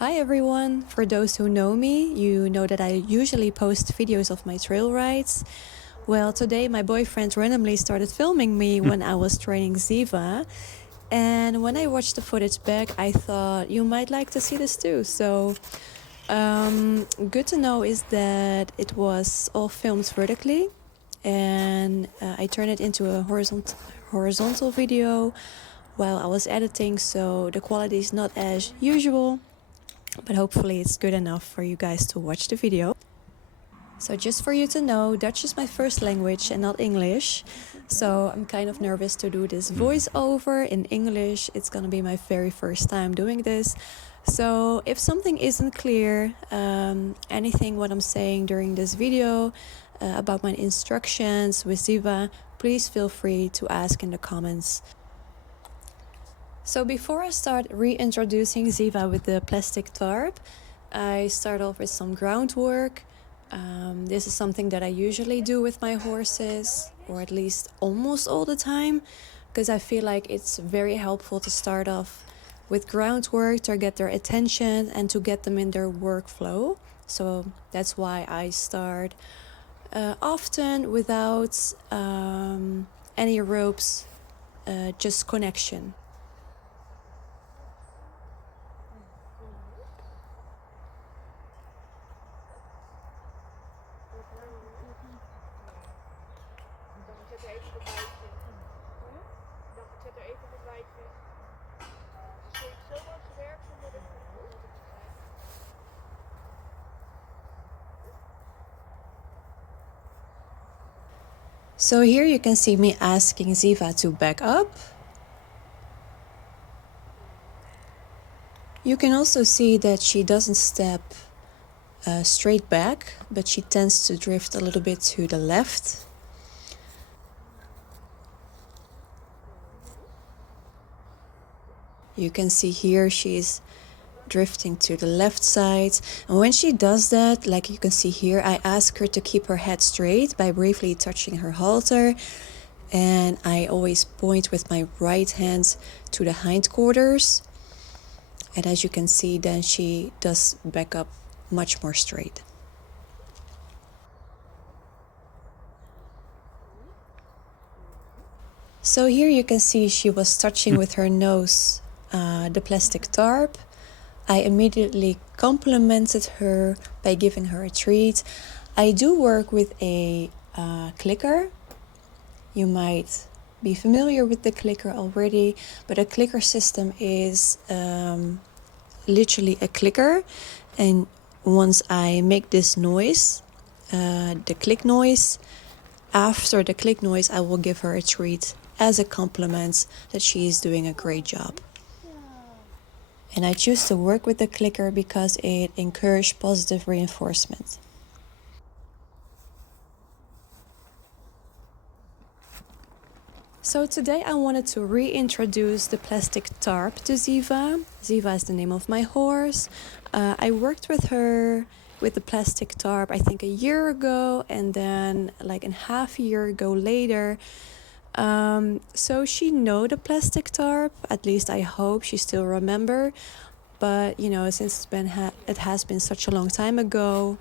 Hi everyone! For those who know me, you know that I usually post videos of my trail rides. Well, today my boyfriend randomly started filming me when I was training Ziva. And when I watched the footage back, I thought you might like to see this too. So, good to know is that it was all filmed vertically. And I turned it into a horizontal video while I was editing, so the quality is not as usual, but hopefully it's good enough for you guys to watch the video. So just for you to know, Dutch is my first language and not English, so I'm kind of nervous to do this voiceover in English. It's gonna be my very first time doing this, so if something isn't clear, anything what I'm saying during this video about my instructions with Ziva, please feel free to ask in the comments. So before I start reintroducing Ziva with the plastic tarp, I start off with some groundwork. This is something that I usually do with my horses, or at least almost all the time, because I feel like it's very helpful to start off with groundwork to get their attention and to get them in their workflow. So that's why I start often without any ropes, just connection. So here you can see me asking Ziva to back up. You can also see that she doesn't step straight back, but she tends to drift a little bit to the left. You can see here she's drifting to the left side, and when she does that, like you can see here, I ask her to keep her head straight by briefly touching her halter, and I always point with my right hand to the hindquarters, and as you can see, then she does back up much more straight. So here you can see she was touching with her nose the plastic tarp. I immediately complimented her by giving her a treat. I do work with a clicker. You might be familiar with the clicker already, but a clicker system is literally a clicker, and once I make this noise, the click noise, after the click noise I will give her a treat as a compliment that she is doing a great job. And I choose to work with the clicker because it encourages positive reinforcement. So today I wanted to reintroduce the plastic tarp to Ziva. Ziva is the name of my horse. I worked with her with the plastic tarp I think a year ago, and then like a half year ago later. So she know the plastic tarp, at least I hope she still remember. But you know, since it has been such a long time ago,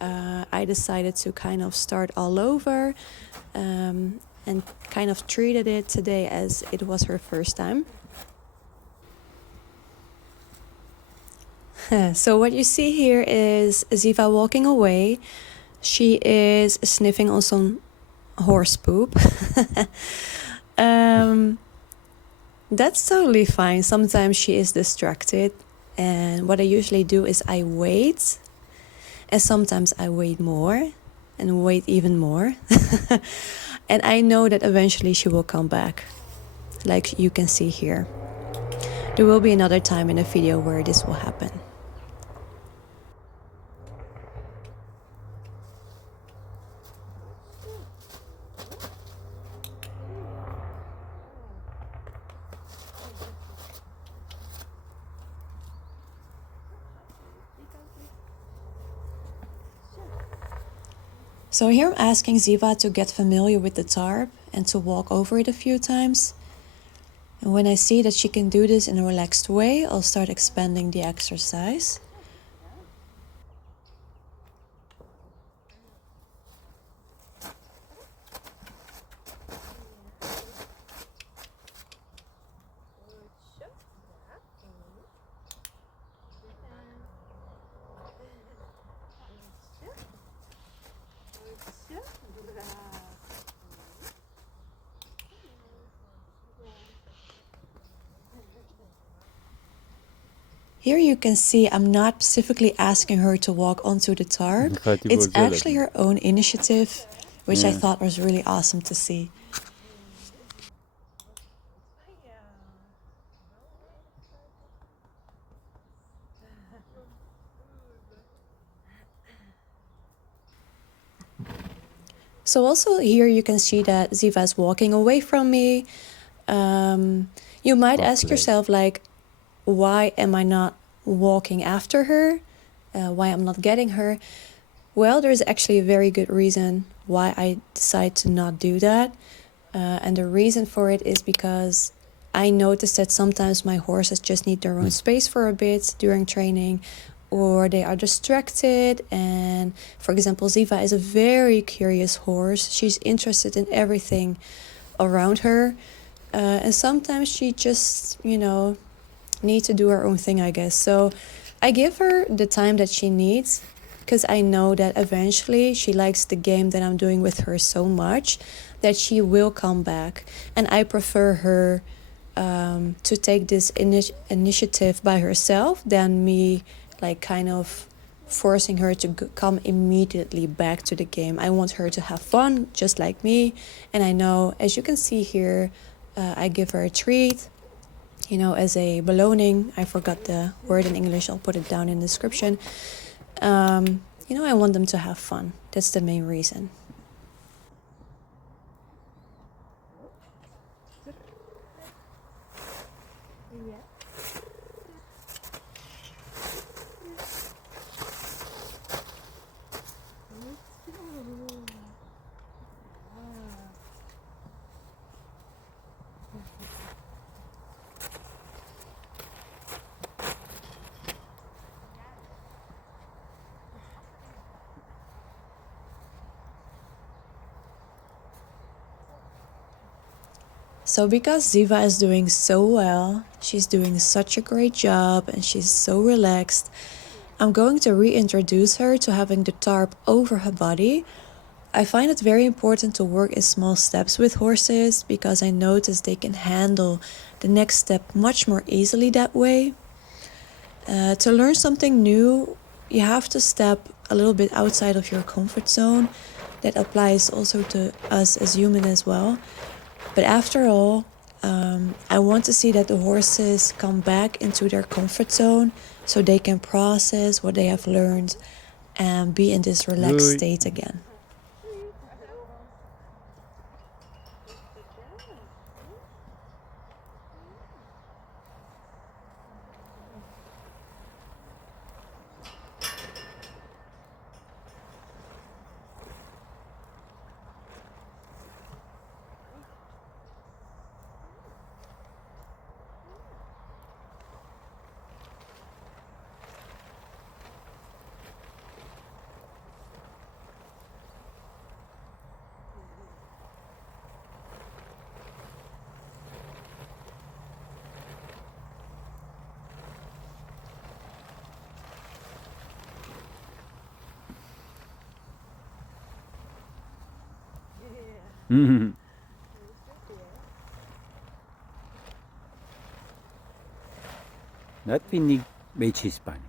I decided to kind of start all over, and kind of treated it today as it was her first time. So what you see here is Ziva walking away. She is sniffing on some horse poop. That's totally fine. Sometimes she is distracted, and what I usually do is I wait, and sometimes I wait more and wait even more. And I know that eventually she will come back, like you can see here. There will be another time in the video where this will happen. So here I'm asking Ziva to get familiar with the tarp and to walk over it a few times. And when I see that she can do this in a relaxed way, I'll start expanding the exercise. Here you can see I'm not specifically asking her to walk onto the tarp. It's actually her own initiative, which I thought was really awesome to see. So also here you can see that Ziva is walking away from me. You might ask yourself, like, why am I not walking after her? Why I'm not getting her? Well, there's actually a very good reason why I decide to not do that. And the reason for it is because I noticed that sometimes my horses just need their own space for a bit during training, or they are distracted. And for example, Ziva is a very curious horse. She's interested in everything around her. And sometimes she just, needs to do her own thing, I guess. So I give her the time that she needs, because I know that eventually she likes the game that I'm doing with her so much that she will come back. And I prefer her to take this initiative by herself than me like kind of forcing her to come immediately back to the game. I want her to have fun just like me. And I know, as you can see here, I give her a treat, as a beloning. I forgot the word in English. I'll put it down in the description. I want them to have fun. That's the main reason. So because Ziva is doing so well, she's doing such a great job and she's so relaxed, I'm going to reintroduce her to having the tarp over her body. I find it very important to work in small steps with horses because I notice they can handle the next step much more easily that way. To learn something new, you have to step a little bit outside of your comfort zone. That applies also to us as humans as well. But after all, I want to see that the horses come back into their comfort zone so they can process what they have learned and be in this relaxed state again. Dat vind ik een beetje spannend.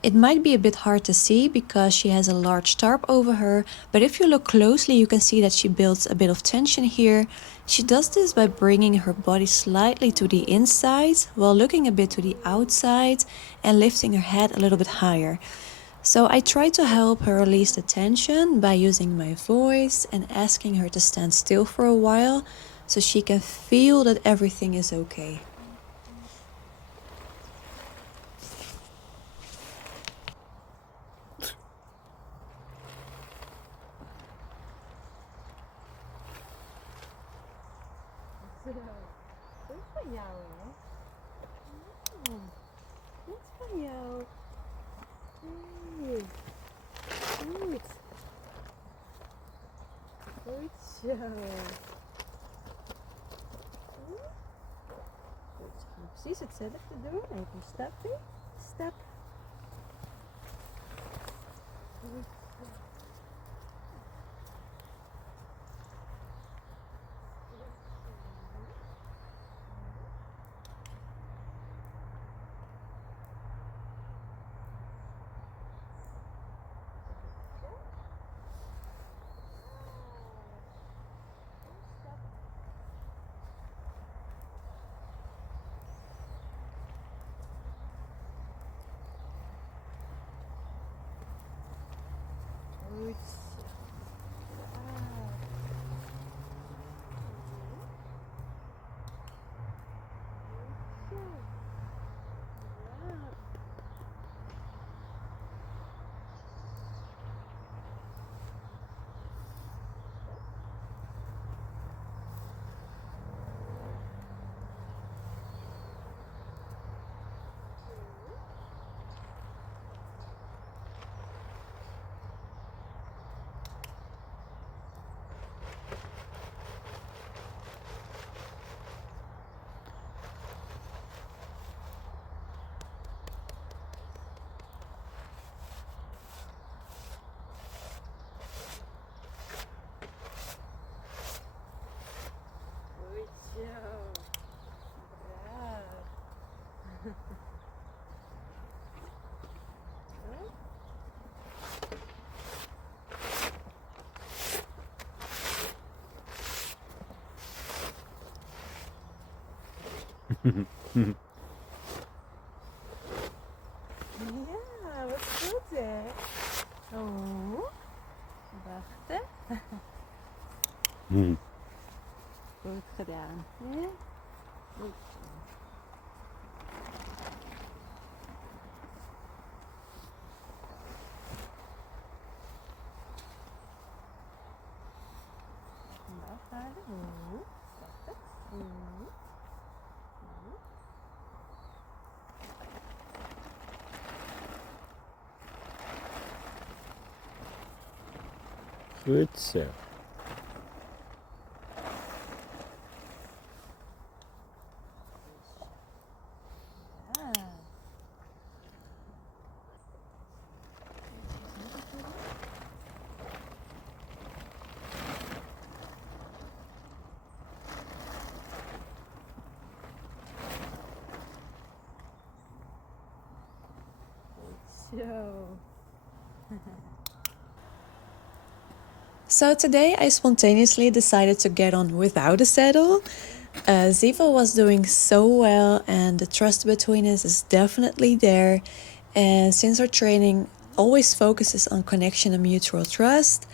It might be a bit hard to see because she has a large tarp over her, but if you look closely you can see that she builds a bit of tension here. She does this by bringing her body slightly to the inside while looking a bit to the outside and lifting her head a little bit higher. So I try to help her release the tension by using my voice and asking her to stand still for a while so she can feel that everything is okay. Goed van jou, hè? Goed van jou. Goed. Goed. Goed zo. Goed. Precies hetzelfde doen. Even een stapje. Stap. Goed. Ja, wat goed hè. Oh, wachten. Goed gedaan. Ja? Goed. Afhalen. Wachten. Goed zo. So today I spontaneously decided to get on without a saddle. Ziva was doing so well and the trust between us is definitely there. And since our training always focuses on connection and mutual trust,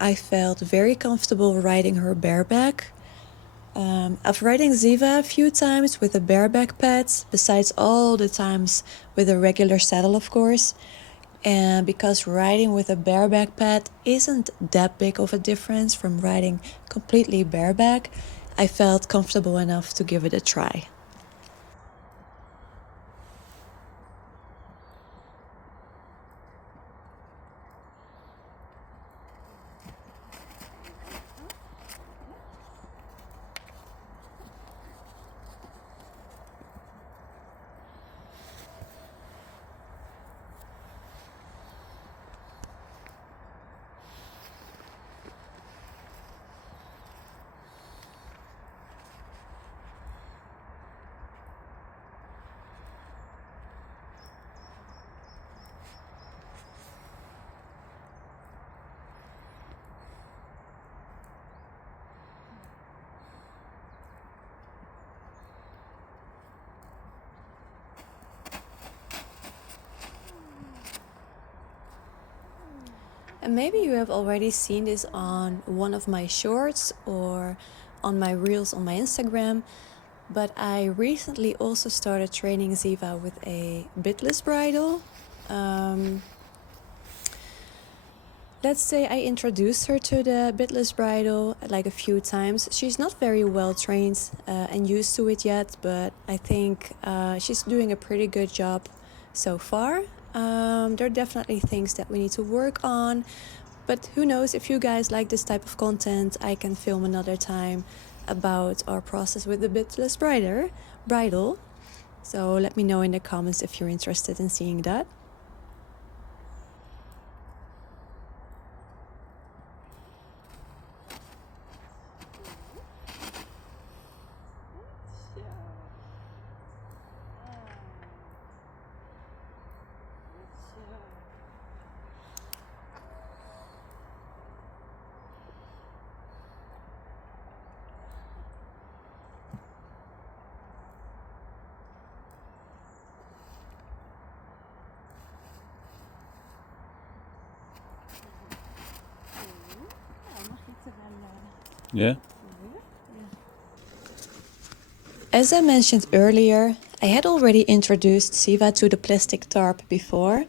I felt very comfortable riding her bareback. I've ridden Ziva a few times with a bareback pad, besides all the times with a regular saddle, of course. And because riding with a bareback pad isn't that big of a difference from riding completely bareback, I felt comfortable enough to give it a try. And maybe you have already seen this on one of my shorts or on my reels on my Instagram, but I recently also started training Ziva with a bitless bridle. Let's say I introduced her to the bitless bridle like a few times. She's not very well trained and used to it yet, but I think she's doing a pretty good job so far. There are definitely things that we need to work on, but who knows, if you guys like this type of content, I can film another time about our process with the bitless bridle. So let me know in the comments if you're interested in seeing that. Yeah. As I mentioned earlier, I had already introduced Ziva to the plastic tarp before,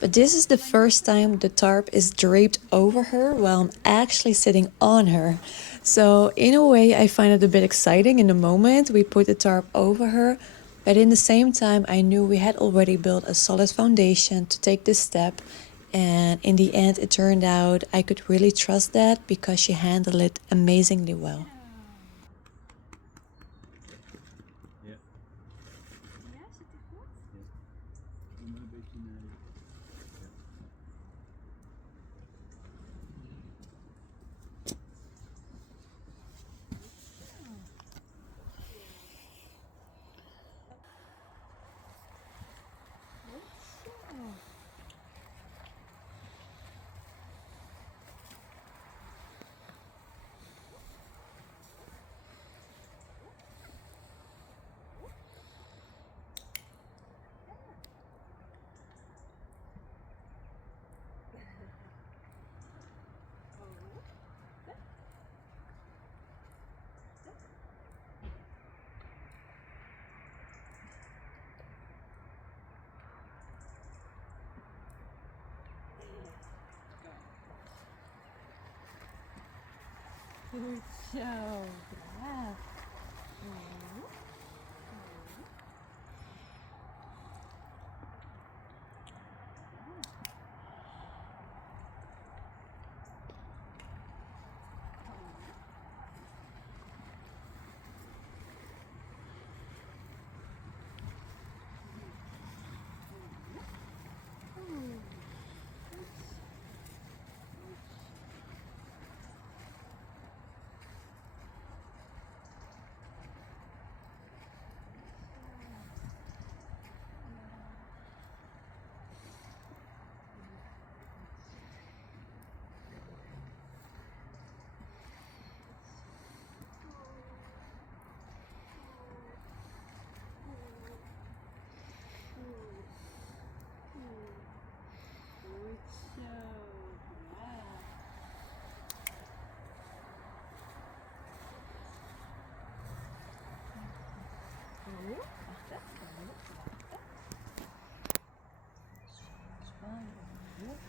but this is the first time the tarp is draped over her while I'm actually sitting on her. So in a way, I find it a bit exciting in the moment we put the tarp over her, but in the same time, I knew we had already built a solid foundation to take this step. And in the end, it turned out I could really trust that because she handled it amazingly well. Good show. Yeah.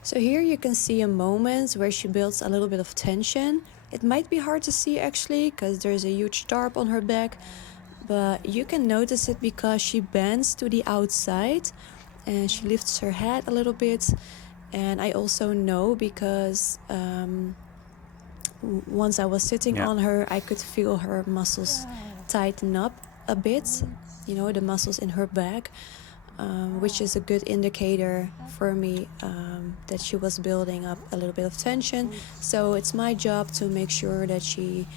So here you can see a moment where she builds a little bit of tension. It might be hard to see actually because there's a huge tarp on her back, but you can notice it because she bends to the outside and she lifts her head a little bit. And I also know because once I was sitting on her, I could feel her muscles tighten up a bit, you know, the muscles in her back, which is a good indicator for me that she was building up a little bit of tension. So it's my job to make sure that she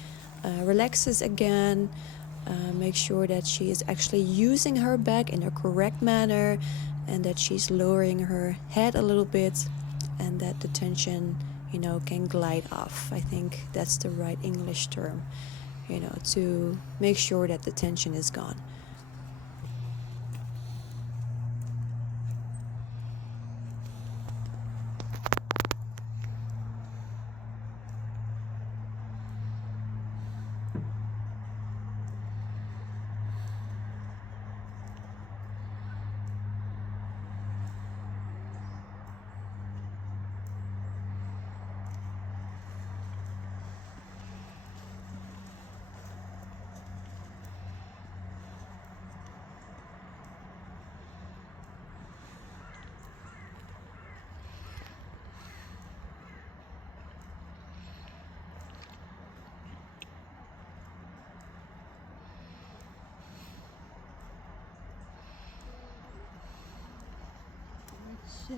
relaxes again, make sure that she is actually using her back in a correct manner and that she's lowering her head a little bit and that the tension, you know, can glide off. I think that's the right English term, you know, to make sure that the tension is gone. job.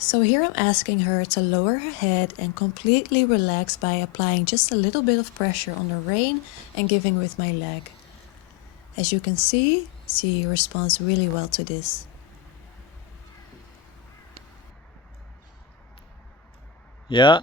So here I'm asking her to lower her head and completely relax by applying just a little bit of pressure on the rein and giving with my leg. As you can see, she responds really well to this. Ja.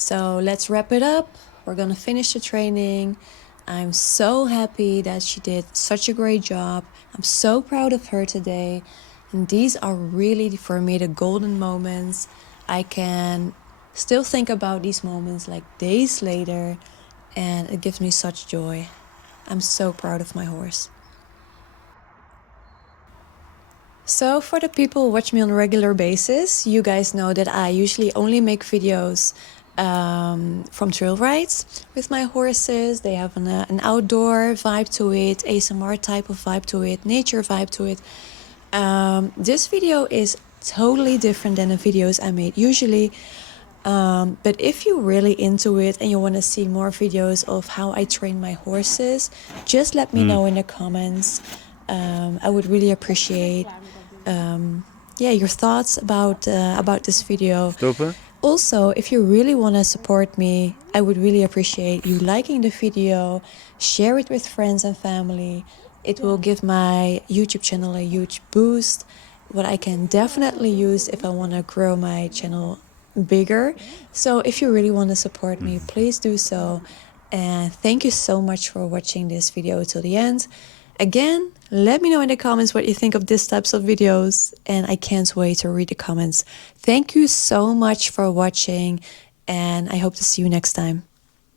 So let's wrap it up. We're gonna finish the training. I'm so happy that she did such a great job. I'm so proud of her today. And these are really, for me, the golden moments. I can still think about these moments like days later, and it gives me such joy. I'm so proud of my horse. So for the people who watch me on a regular basis, you guys know that I usually only make videos from trail rides with my horses. They have an outdoor vibe to it, ASMR type of vibe to it, nature vibe to it. This video is totally different than the videos I made usually. But if you're really into it and you want to see more videos of how I train my horses, just let me know in the comments. I would really appreciate your thoughts about this video. Stoppen. Also, if you really want to support me, I would really appreciate you liking the video, share it with friends and family. It will give my YouTube channel a huge boost, what I can definitely use if I want to grow my channel bigger. So if you really want to support me, please do so. And thank you so much for watching this video till the end. Again, let me know in the comments what you think of these types of videos, and I can't wait to read the comments. Thank you so much for watching, and I hope to see you next time.